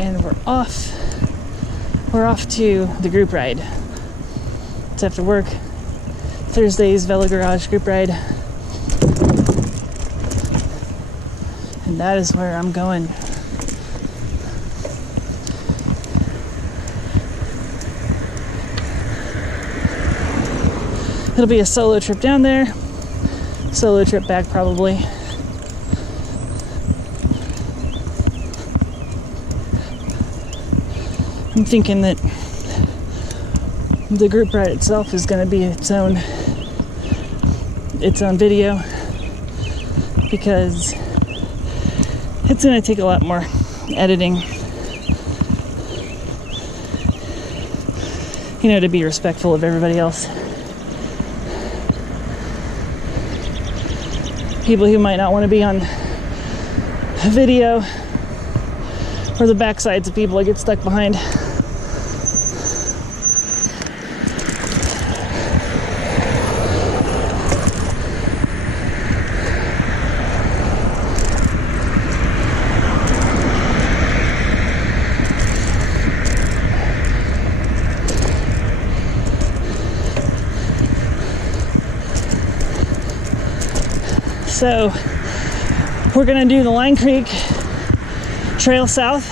and we're off. We're off to the group ride. It's after work. Thursday's Velo Garage group ride. And that is where I'm going. It'll be a solo trip down there, solo trip back probably. I'm thinking that the group ride itself is going to be its own video, because it's going to take a lot more editing, you know, to be respectful of everybody else. People who might not want to be on video, or the backsides of people that get stuck behind. So we're gonna do the Line Creek Trail South,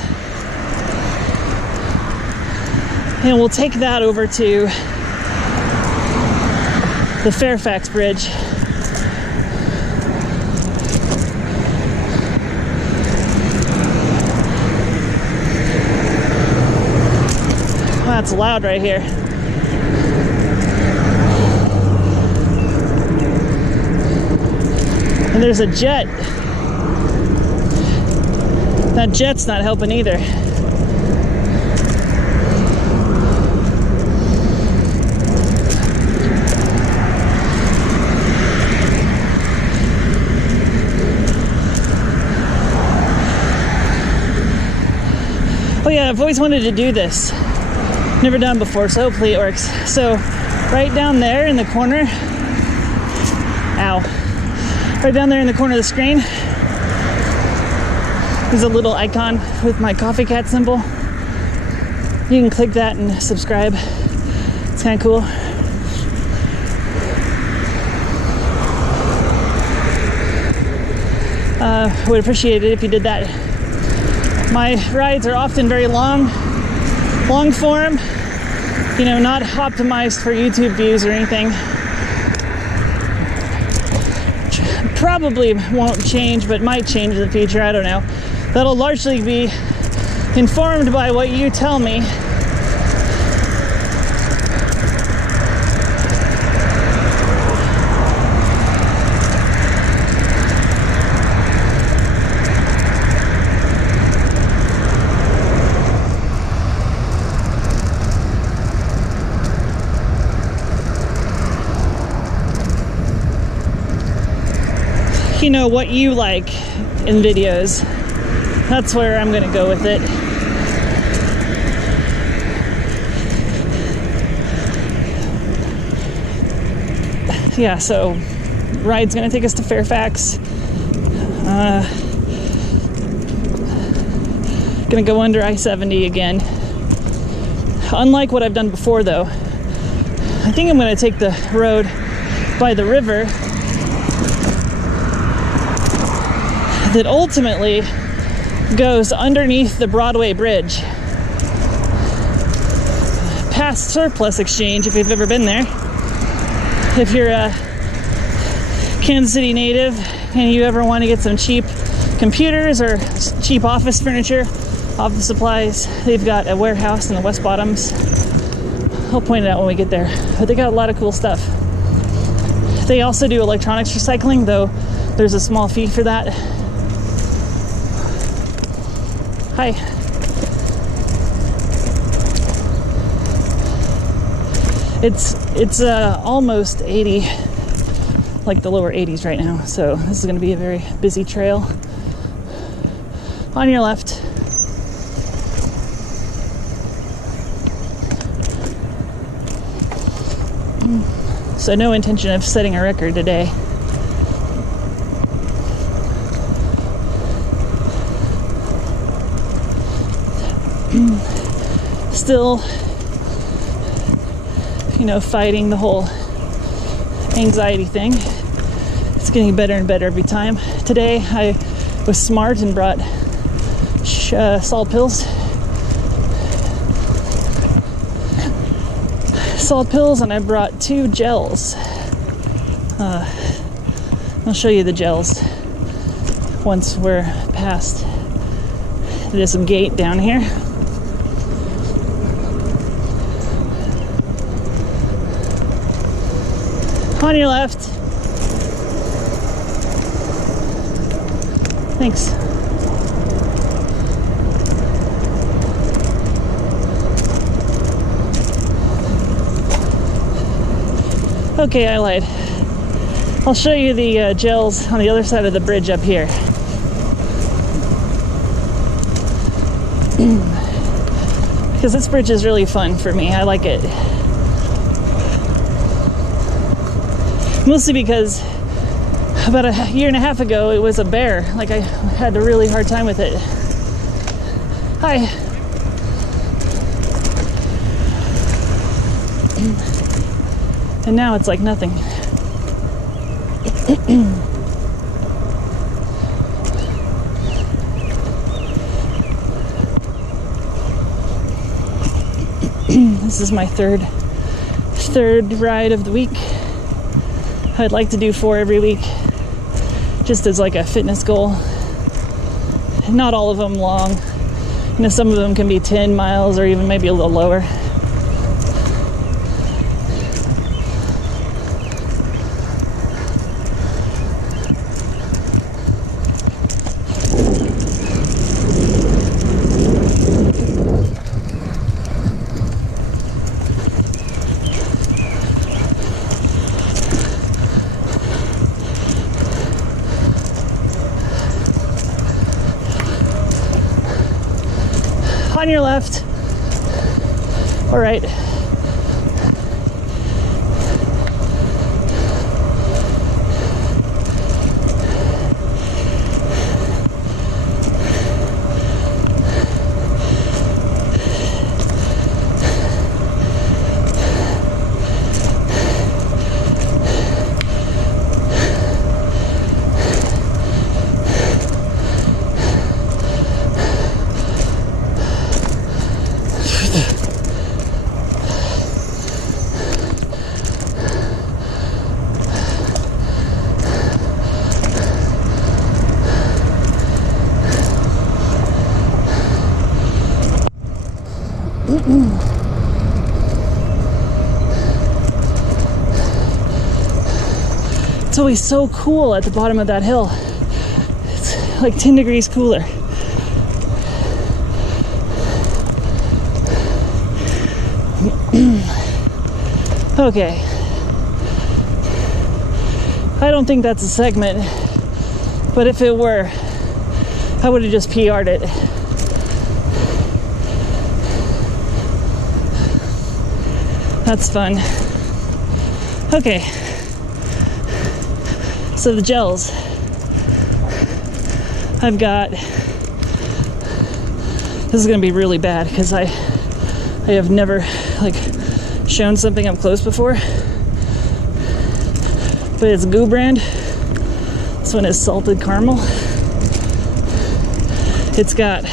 and we'll take that over to the Fairfax Bridge. Wow, it's loud right here. And there's a jet. That jet's not helping either. Oh yeah, I've always wanted to do this. Never done before, so hopefully it works. So right down there in the corner, ow. Right down there in the corner of the screen is a little icon with my CoffeeKat symbol. You can click that and subscribe. It's kind of cool. Would appreciate it if you did that. My rides are often very long form, you know, not optimized for YouTube views or anything. Probably won't change, but might change in the future. I don't know. That'll largely be informed by what you tell me. You know, what you like in videos. That's where I'm gonna go with it. Yeah, so ride's gonna take us to Fairfax. Gonna go under I-70 again. Unlike what I've done before though, I think I'm gonna take the road by the river that ultimately goes underneath the Broadway Bridge. Past Surplus Exchange, if you've ever been there. If you're a Kansas City native and you ever want to get some cheap computers or cheap office furniture, office supplies, they've got a warehouse in the West Bottoms. I'll point it out when we get there. But they got a lot of cool stuff. They also do electronics recycling, though there's a small fee for that. Hi. It's almost 80, like the lower 80s right now. So this is going to be a very busy trail. On your left. So no intention of setting a record today. still, you know, fighting the whole anxiety thing. It's getting better and better every time. Today I was smart and brought salt pills. Salt pills, and I brought 2 gels. I'll show you the gels once we're past this gate down here. On your left. Thanks. Okay, I lied. I'll show you the gels on the other side of the bridge up here. Because this bridge is really fun for me. I like it. Mostly because about a year and a half ago it was a bear. Like, I had a really hard time with it. Hi. And now it's like nothing. This is my third ride of the week. I'd like to do 4 every week, just as like a fitness goal. Not all of them long. You know, some of them can be 10 miles or even maybe a little lower. On your left. All right. It's always so cool at the bottom of that hill. It's like 10 degrees cooler. Okay. I don't think that's a segment, but if it were, I would have just PR'd it. That's fun. Okay. So the gels. I've got, this is gonna be really bad because I have never like shown something up close before. But it's Goo brand. This one is salted caramel. It's got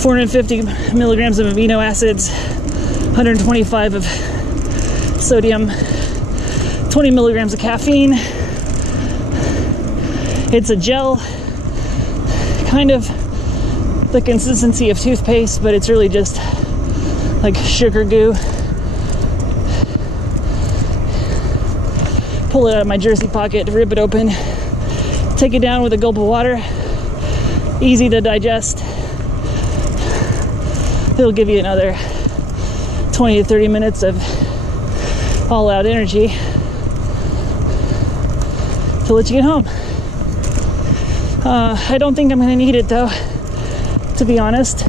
450 milligrams of amino acids, 125 of sodium, 20 milligrams of caffeine. It's a gel, kind of the consistency of toothpaste, but it's really just like sugar goo. Pull it out of my jersey pocket, rip it open, take it down with a gulp of water. Easy to digest. It'll give you another 20 to 30 minutes of all-out energy to let you get home. I don't think I'm gonna need it though, to be honest.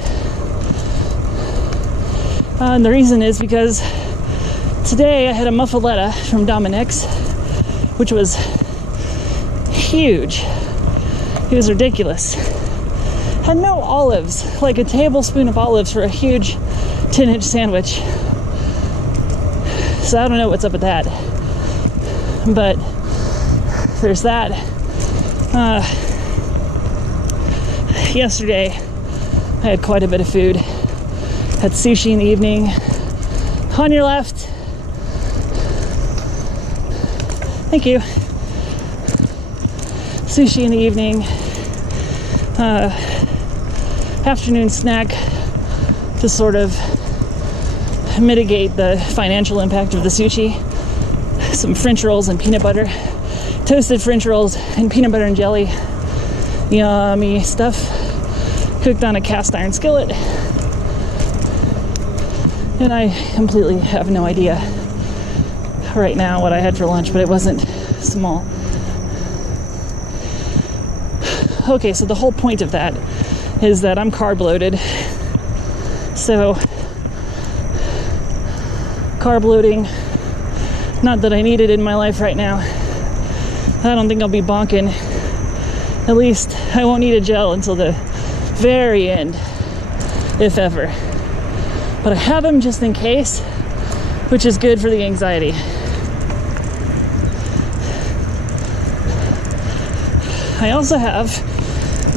And the reason is because today I had a muffaletta from Dominic's, which was huge. It was ridiculous had no olives, like a tablespoon of olives for a huge 10-inch sandwich. So I don't know what's up with that. But there's that. Yesterday, I had quite a bit of food. Had sushi in the evening. On your left. Thank you. Sushi in the evening. Afternoon snack to sort of mitigate the financial impact of the sushi. Some French rolls and peanut butter. Toasted French rolls and peanut butter and jelly. Yummy stuff. Cooked on a cast iron skillet. And I completely have no idea right now what I had for lunch, but it wasn't small. Okay, so the whole point of that is that I'm carb loaded. So, carb loading, not that I need it in my life right now. I don't think I'll be bonking. At least I won't need a gel until the very end, if ever. But I have them just in case, which is good for the anxiety. I also have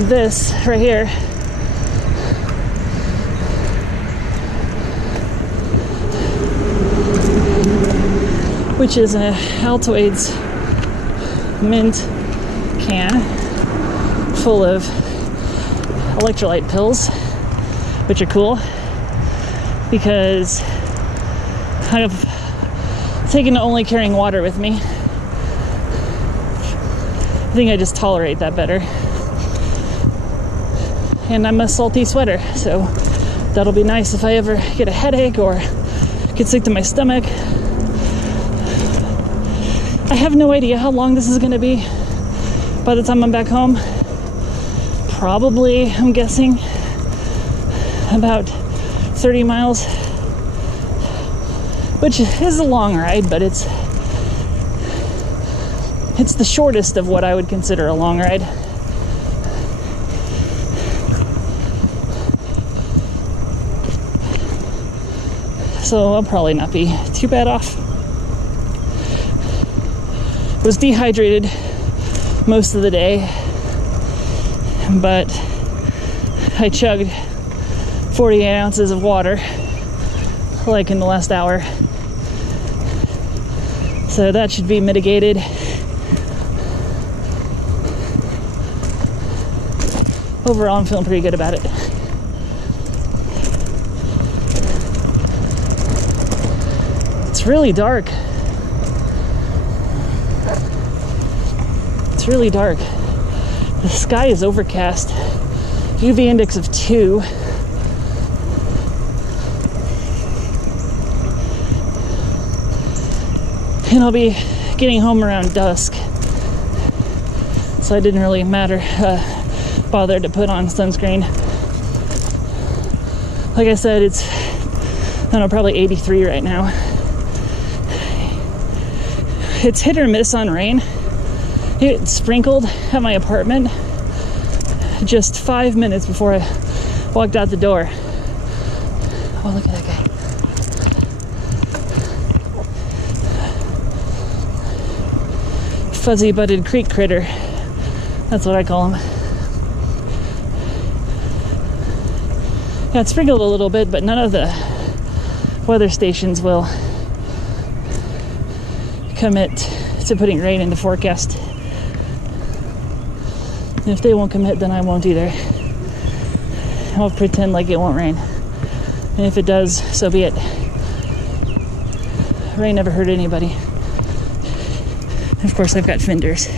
this right here, which is a Altoids mint can full of electrolyte pills, which are cool because I've taken to only carrying water with me. I think I just tolerate that better. And I'm a salty sweater, so that'll be nice if I ever get a headache or get sick to my stomach. I have no idea how long this is going to be by the time I'm back home. Probably, I'm guessing, about 30 miles, which is a long ride, but it's the shortest of what I would consider a long ride. So I'll probably not be too bad off. Was dehydrated most of the day, but I chugged 48 ounces of water like in the last hour. So that should be mitigated. Overall, I'm feeling pretty good about it. It's really dark. It's really dark. The sky is overcast. UV index of 2. And I'll be getting home around dusk. So it didn't really bother to put on sunscreen. Like I said, it's, I don't know, probably 83 right now. It's hit or miss on rain. It sprinkled at my apartment just 5 minutes before I walked out the door. Oh, look at that guy. Fuzzy-butted creek critter. That's what I call him. Yeah, it sprinkled a little bit, but none of the weather stations will commit to putting rain in the forecast. And if they won't commit, then I won't either. I'll pretend like it won't rain. And if it does, so be it. Rain never hurt anybody. And of course, I've got fenders.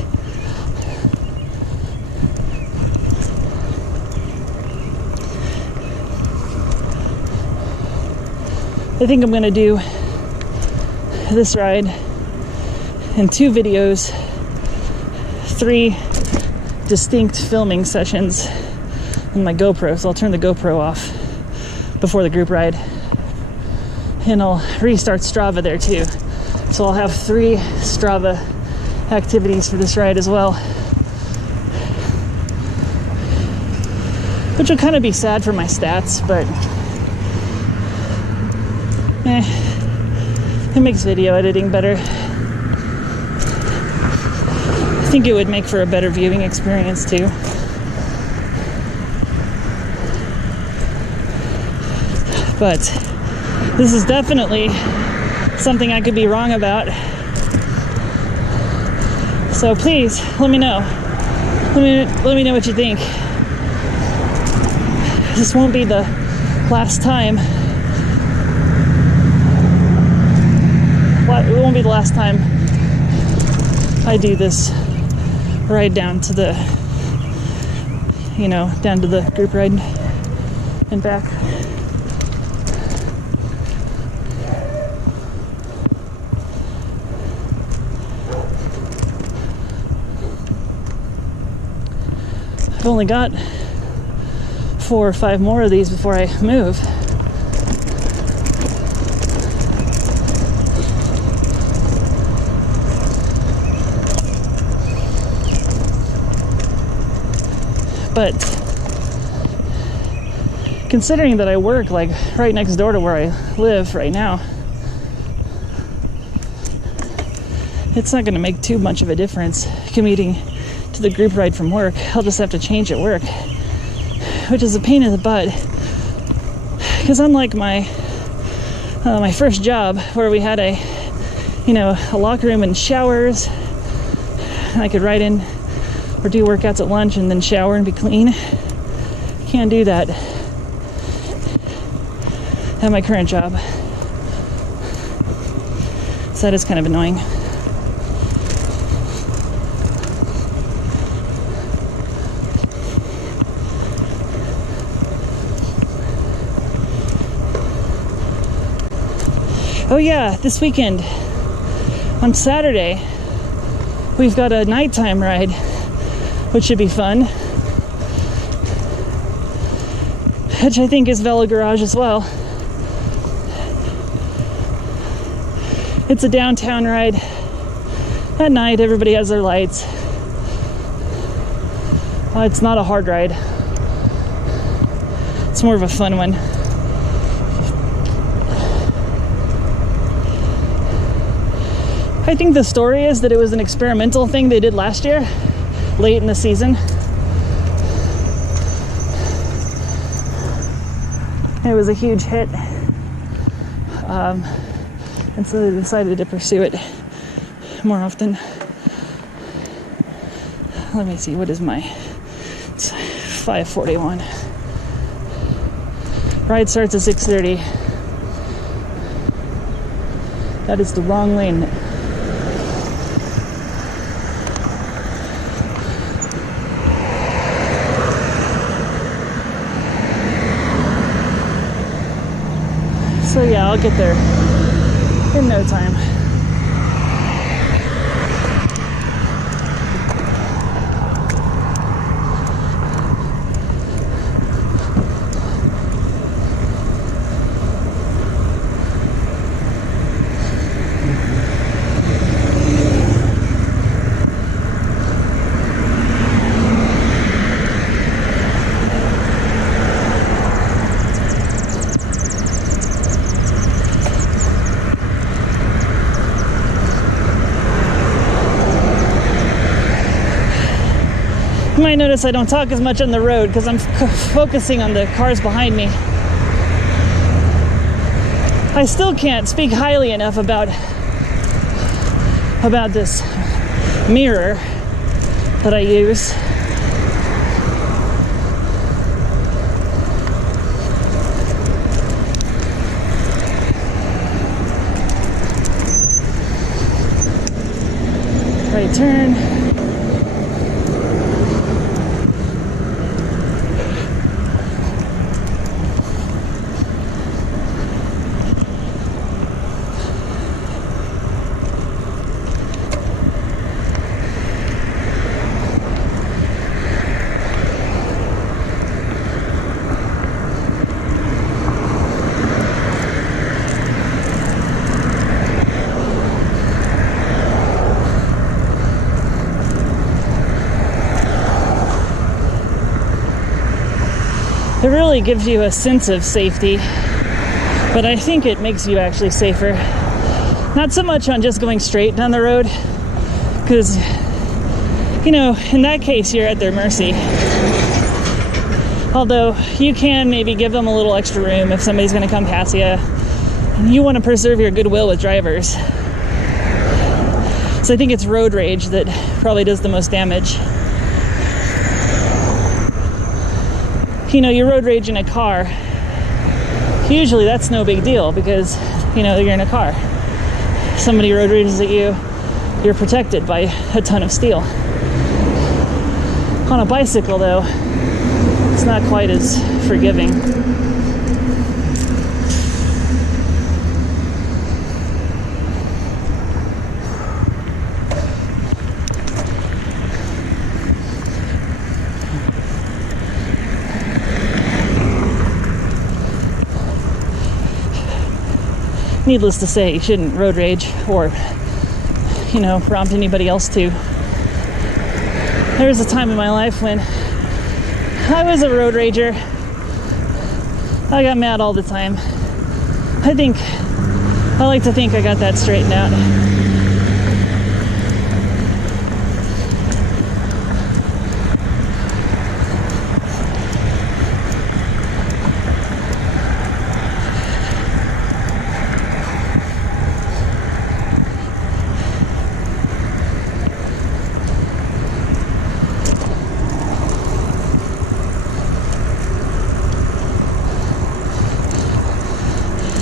I think I'm going to do this ride in 2 videos, 3 distinct filming sessions on my GoPro. So I'll turn the GoPro off before the group ride. And I'll restart Strava there too. So I'll have 3 Strava activities for this ride as well. which will kind of be sad for my stats, but it makes video editing better. I think it would make for a better viewing experience too. But this is definitely something I could be wrong about. So please let me know. Let me know what you think. This won't be the last time. It won't be the last time I do this ride down to the, down to the group ride and back. I've only got 4 or 5 more of these before I move. But considering that I work like right next door to where I live right now, it's not going to make too much of a difference commuting to the group ride from work. I'll just have to change at work, which is a pain in the butt, because unlike my first job where we had a locker room and showers, and I could ride in or do workouts at lunch and then shower and be clean, can't do that at my current job. So that is kind of annoying. Oh yeah, this weekend, on Saturday, we've got a nighttime ride, which should be fun. Which I think is Velo Garage as well. It's a downtown ride. At night, everybody has their lights. It's not a hard ride. It's more of a fun one. I think the story is that it was an experimental thing they did last year, late in the season. It was a huge hit. And so they decided to pursue it more often. Let me see, what is it's 5:41. Ride starts at 6:30. That is the wrong lane. So yeah, I'll get there in no time. You might notice I don't talk as much on the road because I'm focusing on the cars behind me. I still can't speak highly enough about this mirror that I use. Right turn. really gives you a sense of safety, but I think it makes you actually safer. Not so much on just going straight down the road, because, you know, in that case, you're at their mercy. Although you can maybe give them a little extra room if somebody's going to come past you. And you want to preserve your goodwill with drivers. So I think it's road rage that probably does the most damage. You know, you road rage in a car. Usually that's no big deal because, you know, you're in a car. Somebody road rages at you, you're protected by a ton of steel. On a bicycle, though, it's not quite as forgiving. Needless to say, you shouldn't road rage or, you know, prompt anybody else to. There was a time in my life when I was a road rager. I got mad all the time. I like to think I got that straightened out.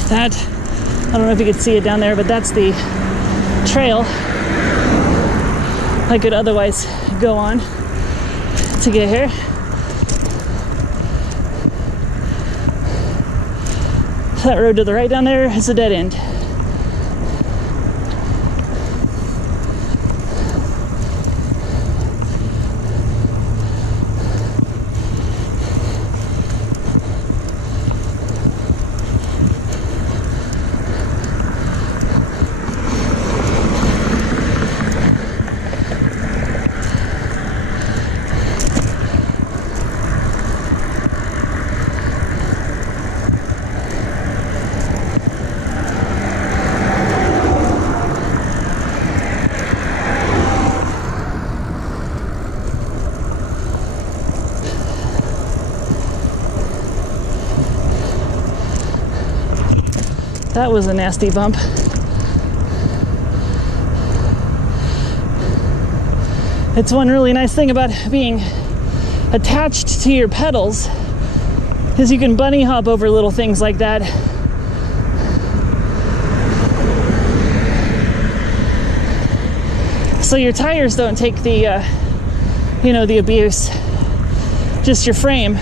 That, I don't know if you could see it down there, but that's the trail I could otherwise go on to get here. That road to the right down there is a dead end. That was a nasty bump. It's one really nice thing about being attached to your pedals is you can bunny hop over little things like that. So your tires don't take the, the abuse, just your frame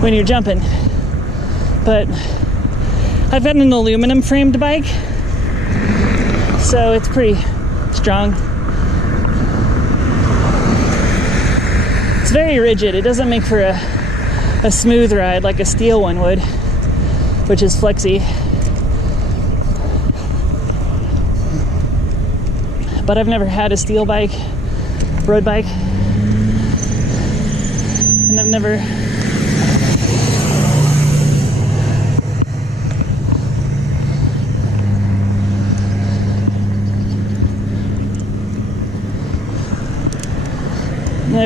when you're jumping. But I've got an aluminum framed bike, so it's pretty strong. It's very rigid. It doesn't make for a smooth ride like a steel one would, which is flexy. But I've never had a steel bike, road bike, and I've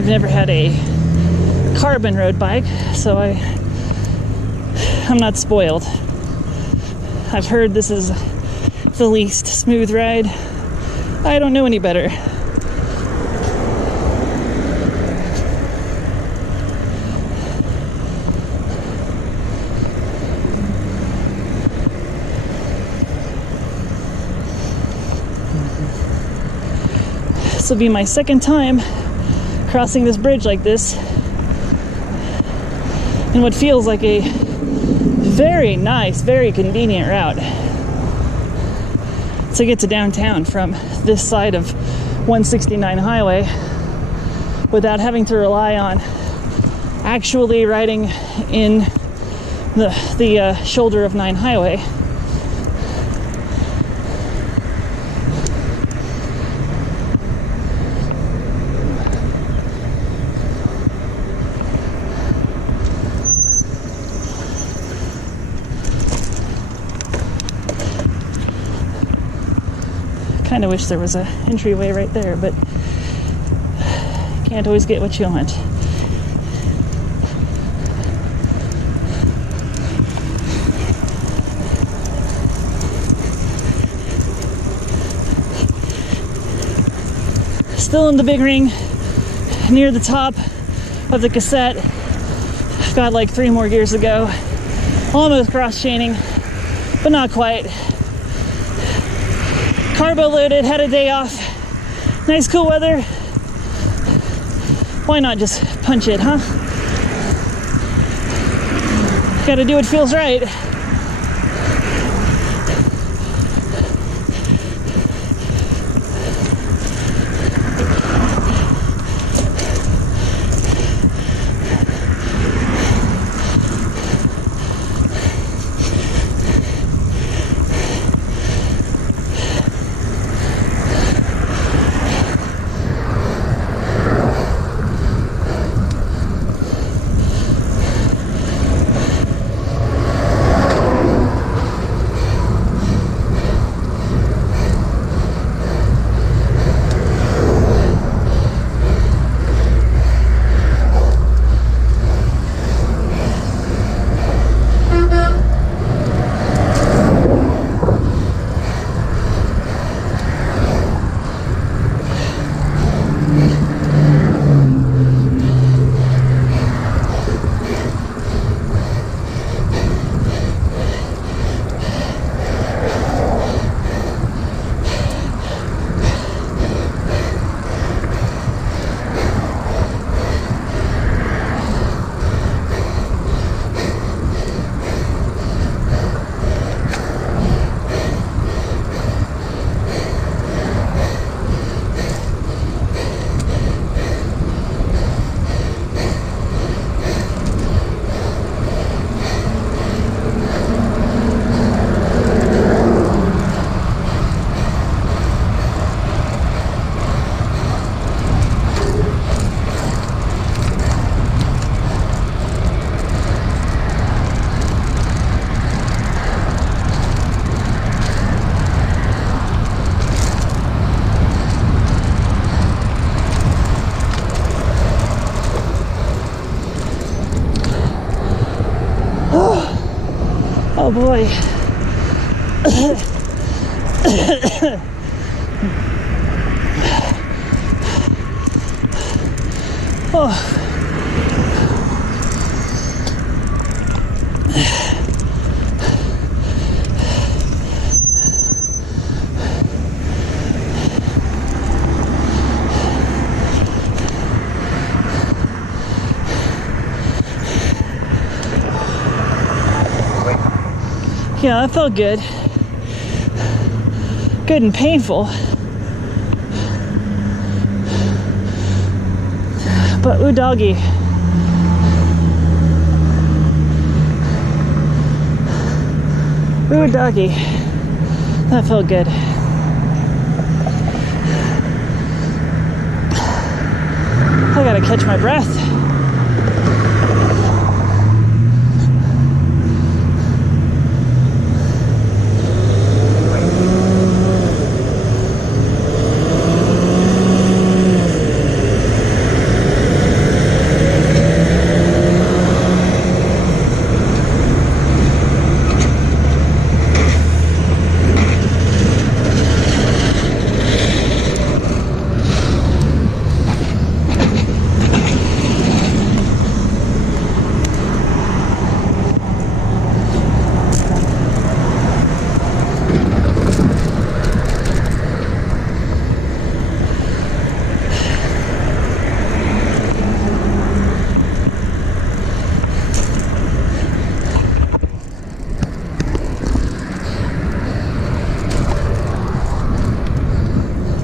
never had a carbon road bike, so I'm not spoiled. I've heard this is the least smooth ride. I don't know any better. This will be my second time crossing this bridge like this in what feels like a very nice, very convenient route to get to downtown from this side of 169 highway without having to rely on actually riding in the shoulder of 9 highway. Kind of wish there was a entryway right there, but can't always get what you want. Still in the big ring, near the top of the cassette. I've got like 3 more gears to go. Almost cross chaining, but not quite. Carbo loaded, had a day off. Nice cool weather. Why not just punch it, huh? Gotta do what feels right. Oh boy. Oh. Yeah, that felt good. Good and painful. But ooh doggy. Ooh doggy. That felt good. I gotta catch my breath.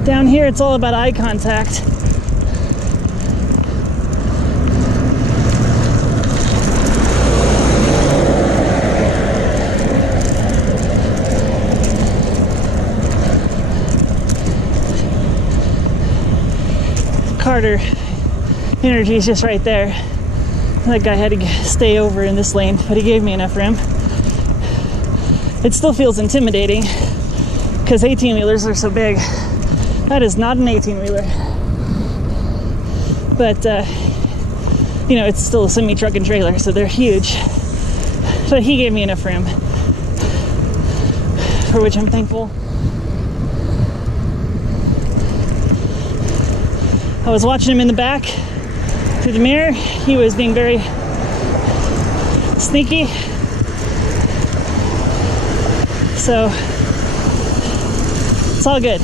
Down here, it's all about eye contact. Carter energy is just right there. That guy had to stay over in this lane, but he gave me enough room. It still feels intimidating, because 18-wheelers are so big. That is not an 18-wheeler. But, you know, it's still a semi-truck and trailer, so they're huge. But he gave me enough room, for which I'm thankful. I was watching him in the back through the mirror. He was being very sneaky. So, it's all good.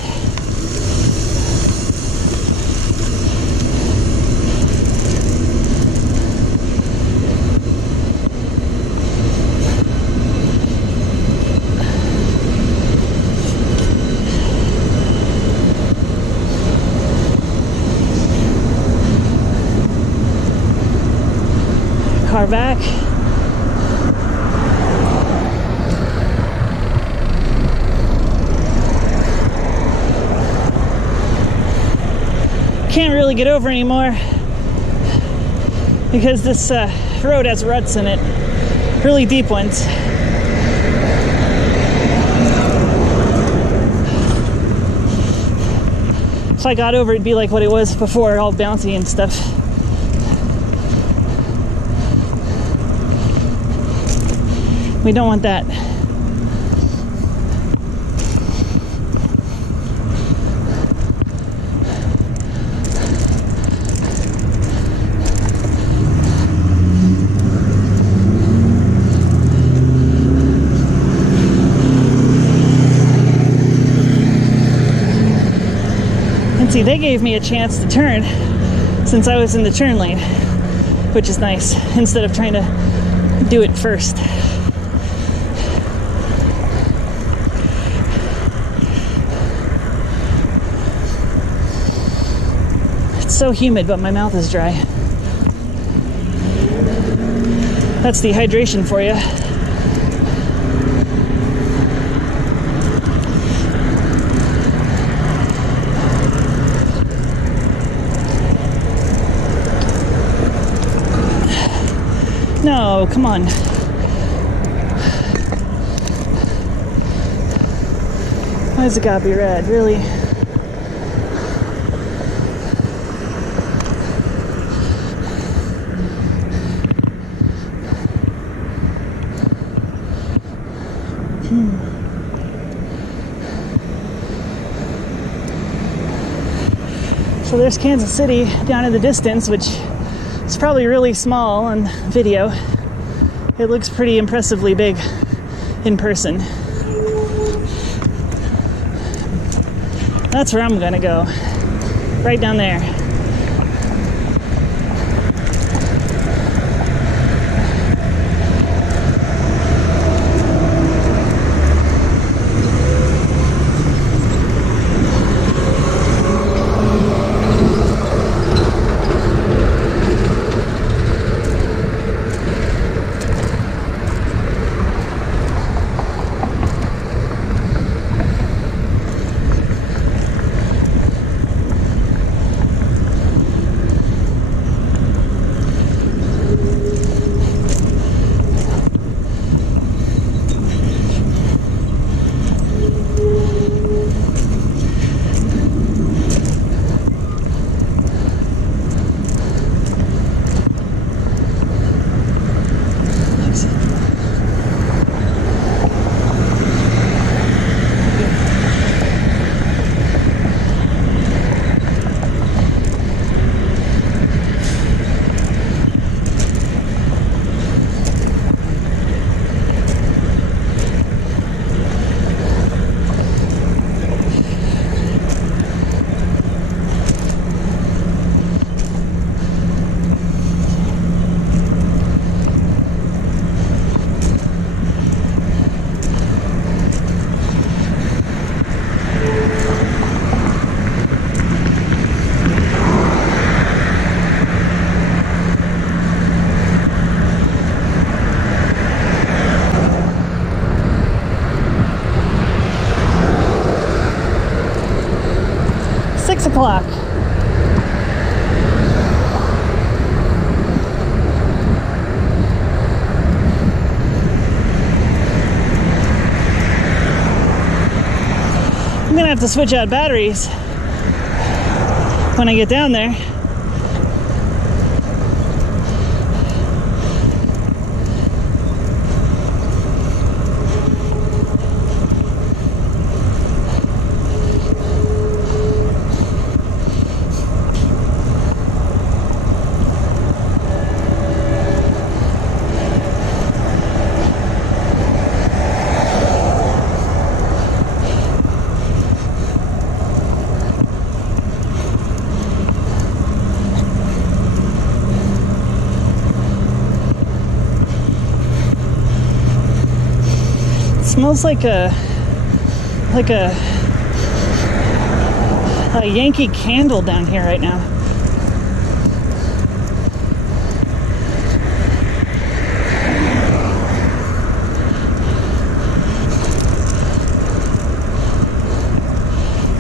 Car back. Can't really get over anymore because this road has ruts in it, really deep ones. If I got over, it'd be like what it was before, all bouncy and stuff. We don't want that. And see, they gave me a chance to turn since I was in the turn lane, which is nice, instead of trying to do it first. So humid, but my mouth is dry. That's dehydration for you. No, come on. Why does it gotta be red? Really? So there's Kansas City down in the distance, which is probably really small on video. It looks pretty impressively big in person. That's where I'm gonna go, right down there. o'clock. I'm gonna have to switch out batteries when I get down there. Smells like a Yankee Candle down here right now.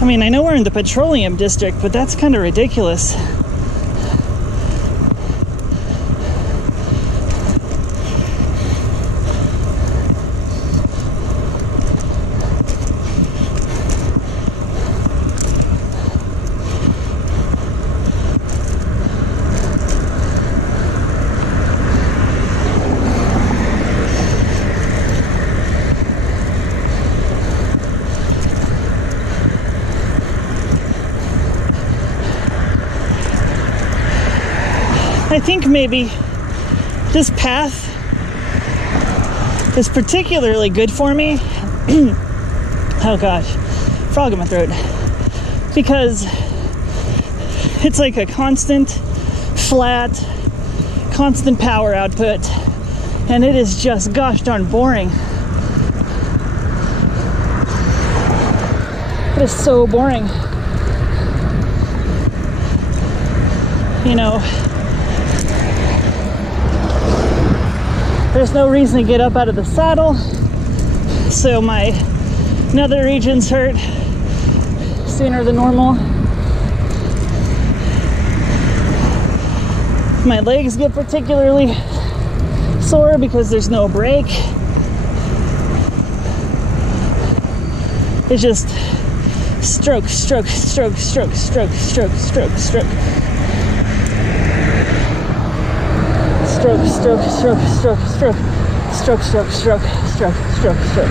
I mean, I know we're in the petroleum district, but that's kind of ridiculous. I think maybe this path is particularly good for me. Oh gosh, frog in my throat. Because it's like a constant, flat, constant power output. And it is just gosh darn boring. It is so boring. You know, there's no reason to get up out of the saddle, so my nether regions hurt sooner than normal. My legs get particularly sore because there's no break. It's just stroke, stroke, stroke, stroke, stroke, stroke, stroke, stroke. Stroke, stroke, stroke, stroke, stroke, stroke, stroke, stroke, stroke, stroke, stroke.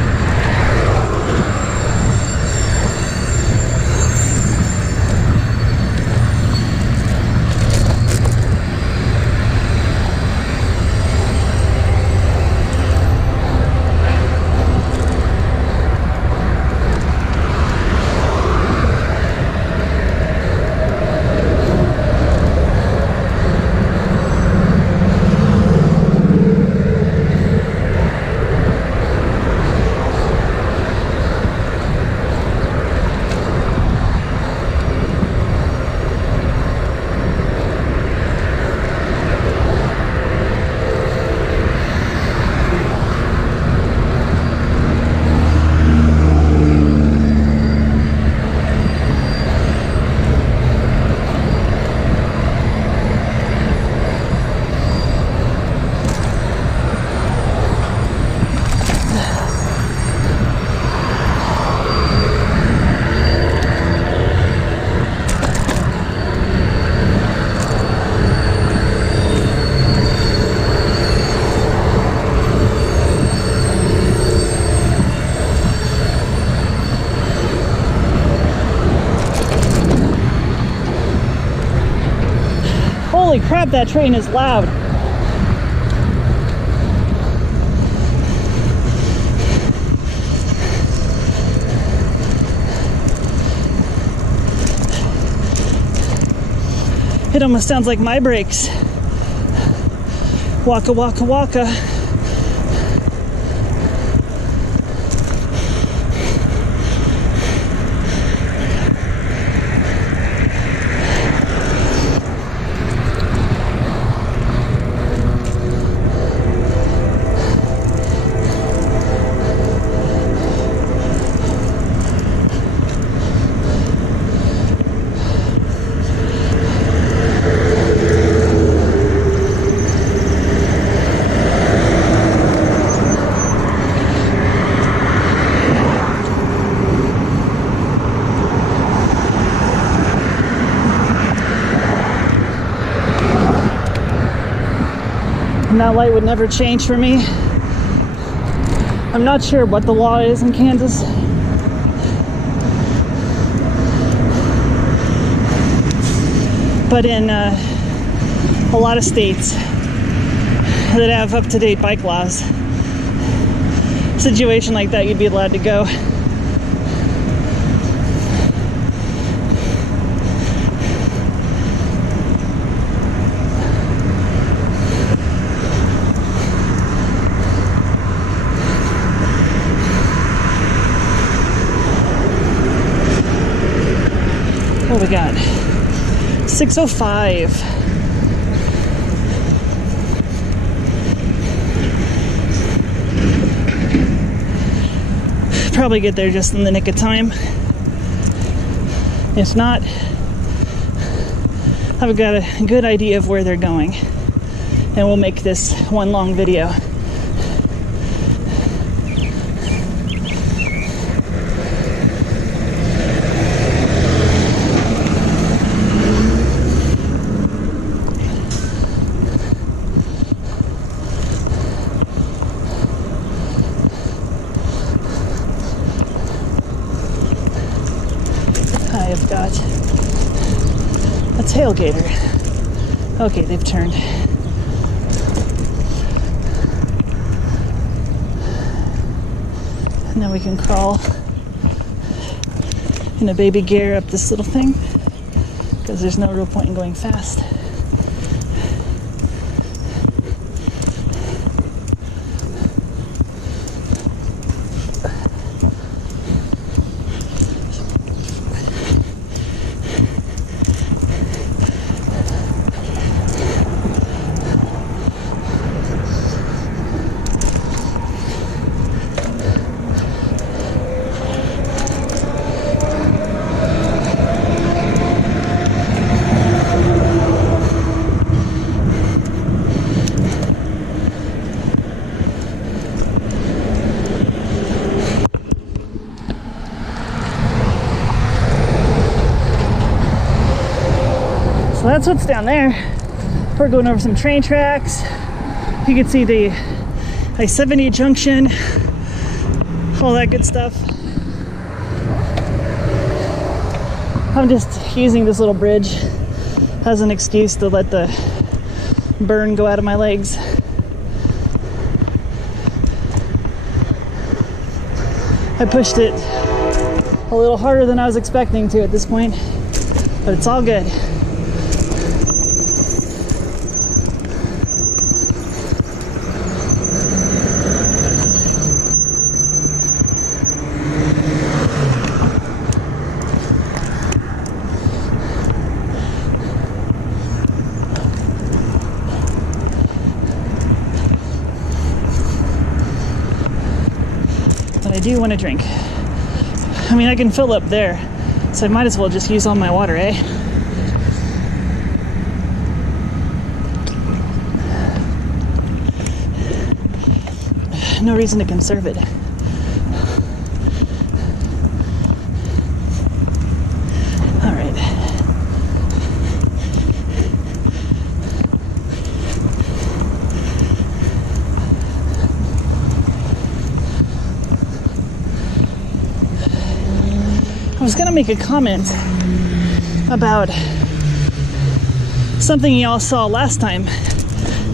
Holy crap, that train is loud. It almost sounds like my brakes. Waka, waka, waka. and that light would never change for me. I'm not sure what the law is in Kansas. But in a lot of states that have up-to-date bike laws, a situation like that, you'd be allowed to go. What we got? 6:05. Probably get there just in the nick of time. If not, I've got a good idea of where they're going, and we'll make this one long video. I've got a tailgater. Okay, they've turned. And then we can crawl in a baby gear up this little thing, because there's no real point in going fast. So that's what's down there. We're going over some train tracks. You can see the I-70 junction, all that good stuff. I'm just using this little bridge as an excuse to let the burn go out of my legs. I pushed it a little harder than I was expecting to at this point, but it's all good. I do want to drink. I mean, I can fill up there, so I might as well just use all my water, eh? No reason to conserve it. All right. I was gonna make a comment about something y'all saw last time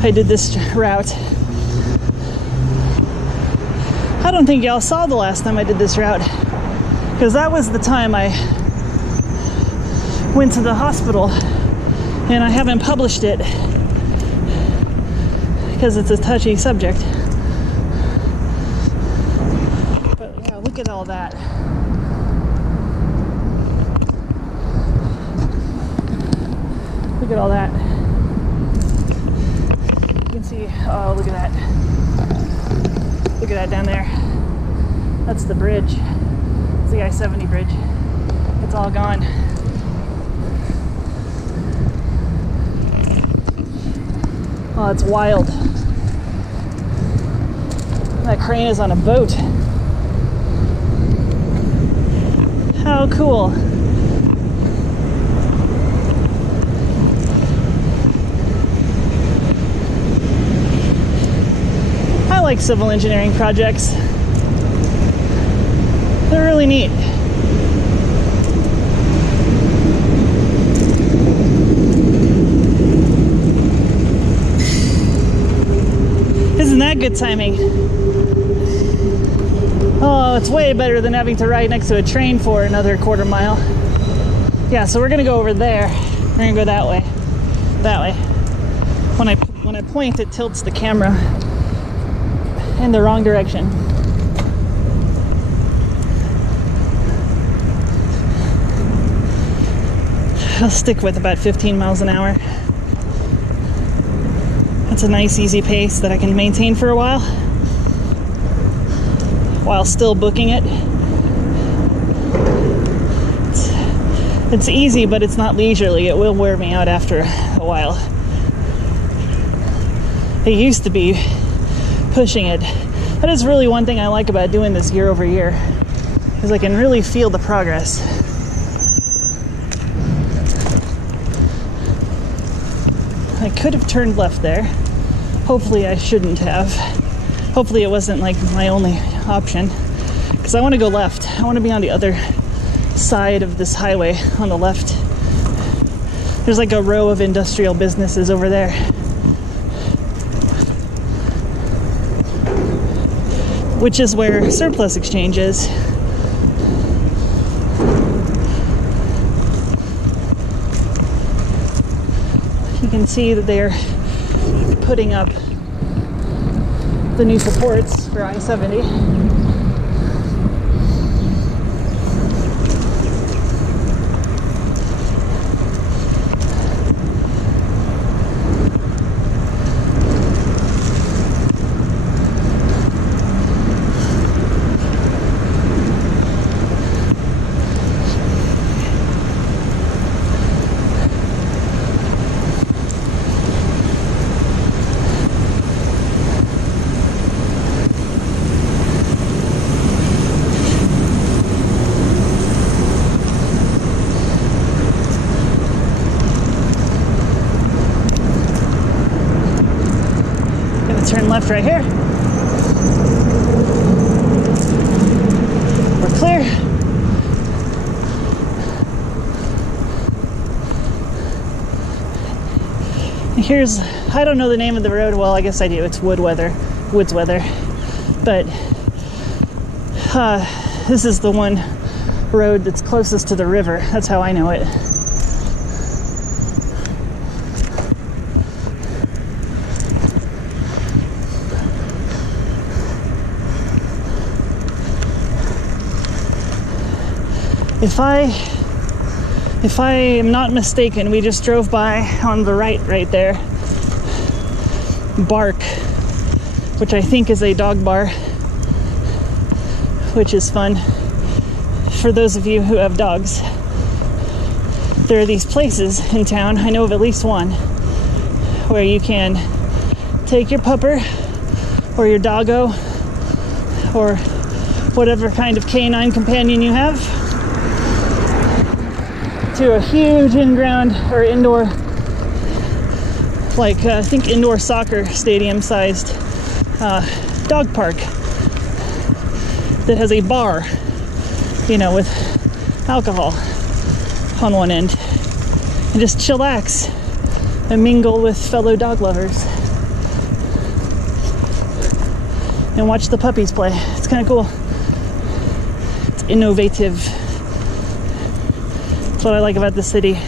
I did this route. I don't think y'all saw the last time I did this route, because that was the time I went to the hospital, and I haven't published it because it's a touchy subject. But yeah, look at all that. Look at all that. You can see, oh, look at that. Look at that down there. That's the bridge. It's the I-70 bridge. It's all gone. Oh, it's wild. That crane is on a boat. How cool. like civil engineering projects. They're really neat. Isn't that good timing? Oh, it's way better than having to ride next to a train for another quarter mile. Yeah, so we're gonna go over there. We're gonna go that way. That way. When I point, it tilts the camera in the wrong direction. I'll stick with about 15 miles an hour. That's a nice, easy pace that I can maintain for a while still booking it. It's easy, but it's not leisurely. It will wear me out after a while. It used to be pushing it. That is really one thing I like about doing this year over year, is I can really feel the progress. I could have turned left there. Hopefully I shouldn't have. Hopefully it wasn't like my only option, because I want to go left. I want to be on the other side of this highway on the left. There's like a row of industrial businesses over there. Which is where Surplus Exchange is. You can see that they're putting up the new supports for I-70. Turn left right here. We're clear. Here's, I don't know the name of the road. Well, I guess I do. It's woods weather. But this is the one road that's closest to the river. That's how I know it. If I am not mistaken, we just drove by on the right there. Bark, which I think is a dog bar, which is fun for those of you who have dogs. There are these places in town, I know of at least one, where you can take your pupper or your doggo or whatever kind of canine companion you have to a huge in-ground or indoor, like I think indoor soccer stadium sized dog park that has a bar, you know, with alcohol on one end, and just chillax and mingle with fellow dog lovers and watch the puppies play. It's kind of cool. It's innovative. That's what I like about the city.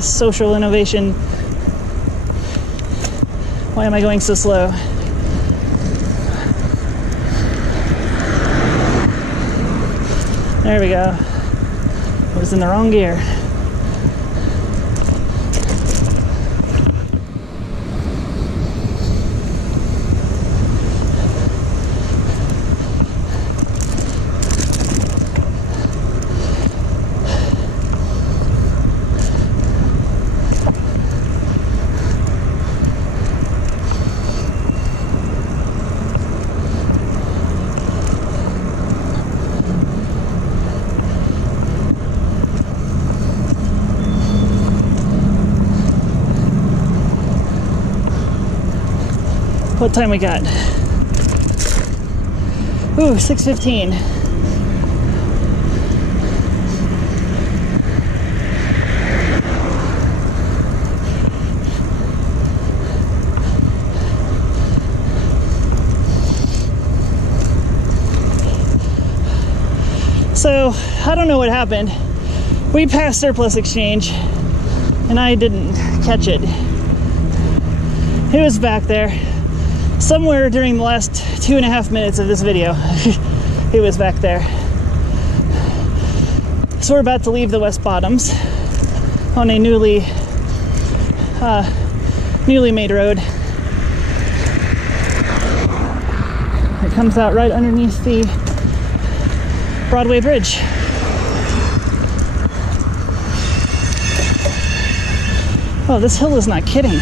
Social innovation. Why am I going so slow? There we go. I was in the wrong gear. What time we got? Ooh, 6:15. So, I don't know what happened. We passed surplus exchange, and I didn't catch it. It was back there. Somewhere during the last 2.5 minutes of this video, it was back there. So we're about to leave the West Bottoms on a newly made road. It comes out right underneath the Broadway Bridge. Oh, this hill is not kidding.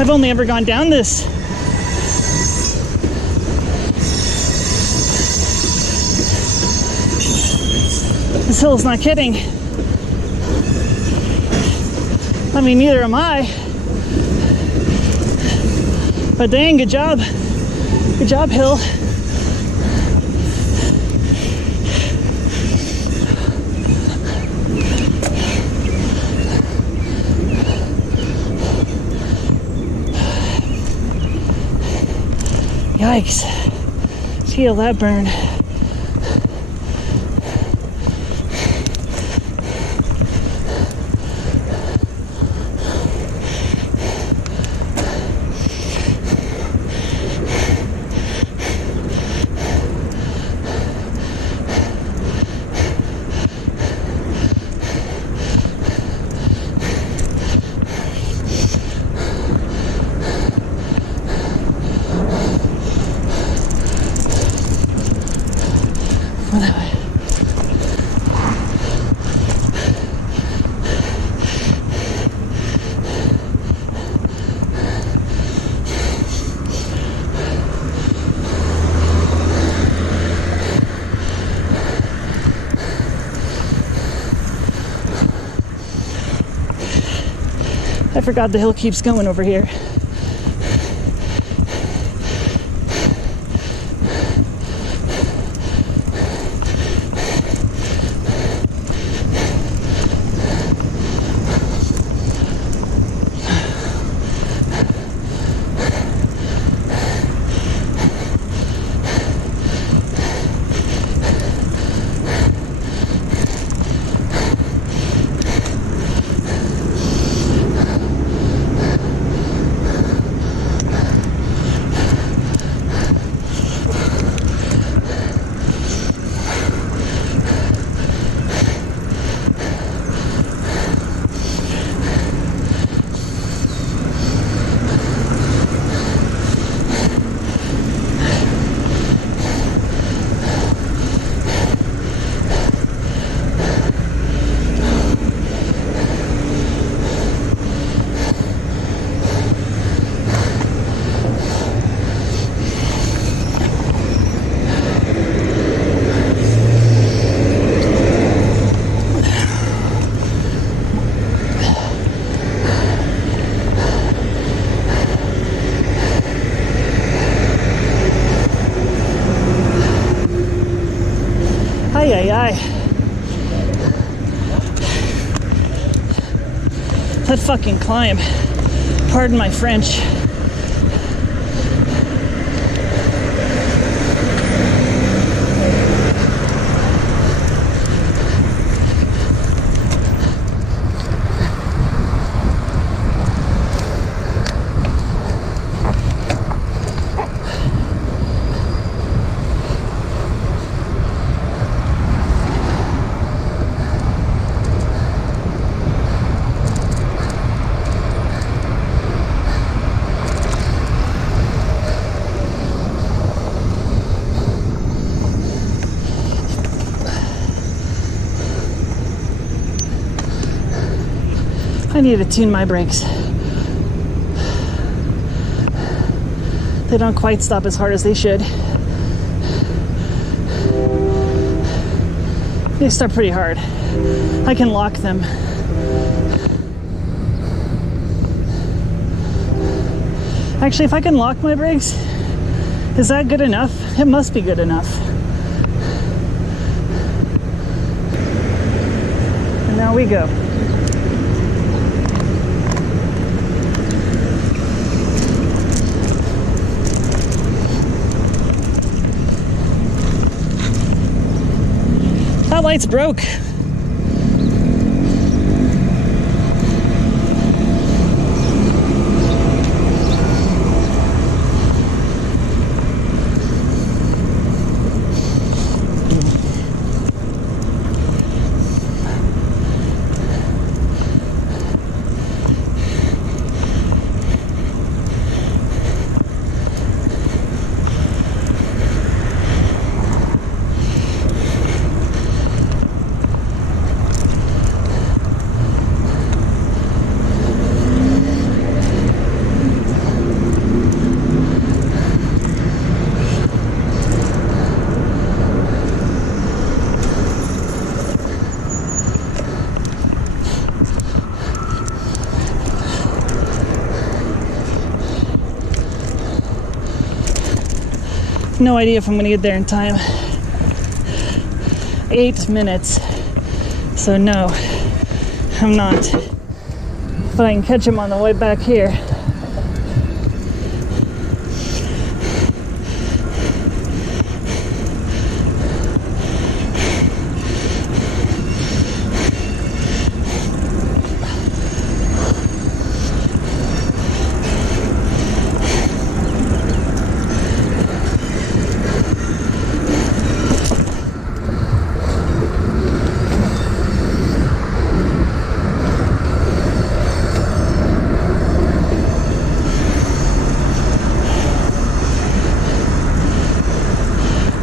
I've only ever gone down this. This hill is not kidding. I mean, neither am I. But dang, good job. Good job, hill. Yikes. Feel that burn. I forgot the hill keeps going over here. Ay, ay, ay. That fucking climb. Pardon my French. I need to tune my brakes. They don't quite stop as hard as they should. They start pretty hard. I can lock them. Actually, if I can lock my brakes, is that good enough? It must be good enough. And now we go. That light's broke. No idea if I'm gonna get there in time. 8 minutes. So no, I'm not. But I can catch him on the way back here.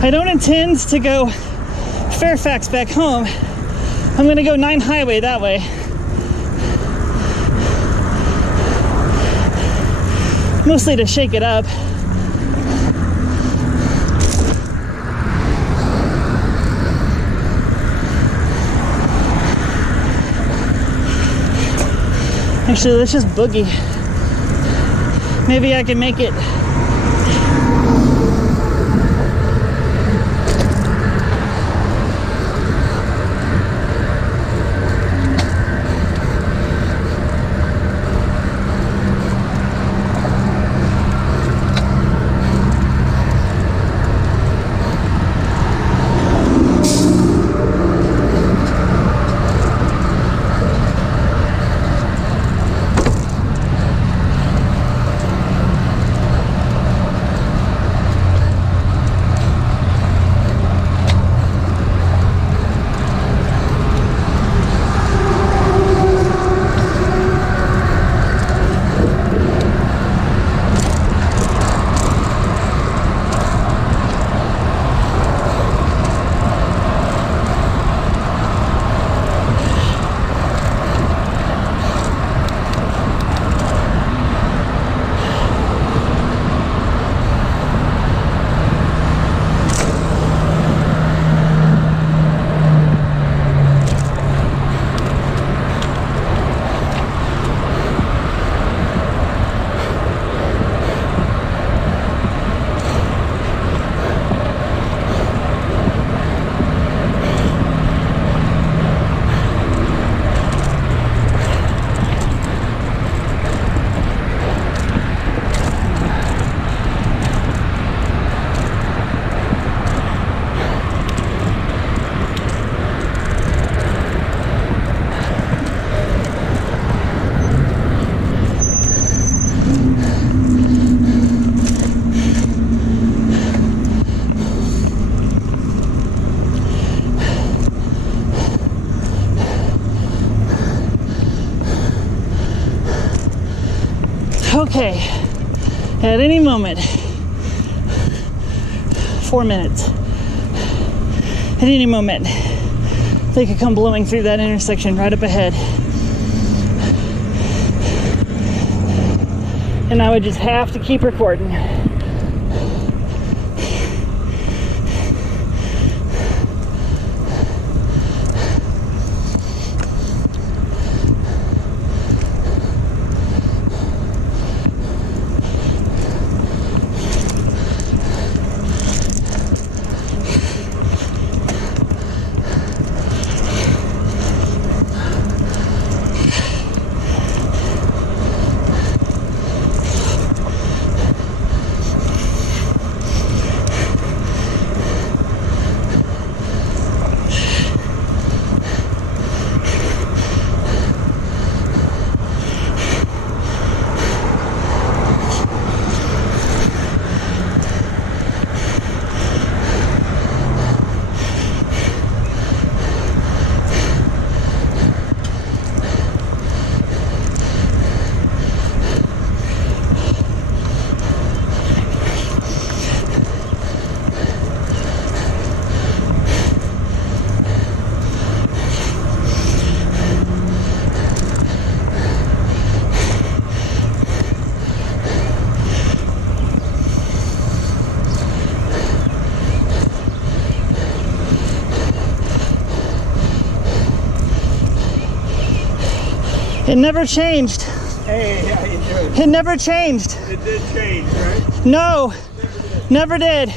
I don't intend to go Fairfax back home. I'm gonna go 9 Highway that way. Mostly to shake it up. Actually, let's just boogie. Maybe I can make it. Okay, at any moment, 4 minutes, at any moment, they could come blowing through that intersection right up ahead. And I would just have to keep recording. It never changed. Hey, how you doing? It never changed. It did change, right? No, never did.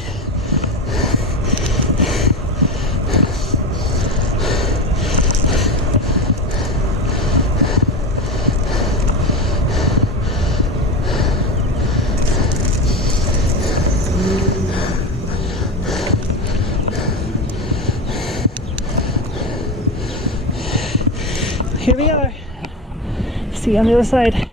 Here we are. See you on the other side.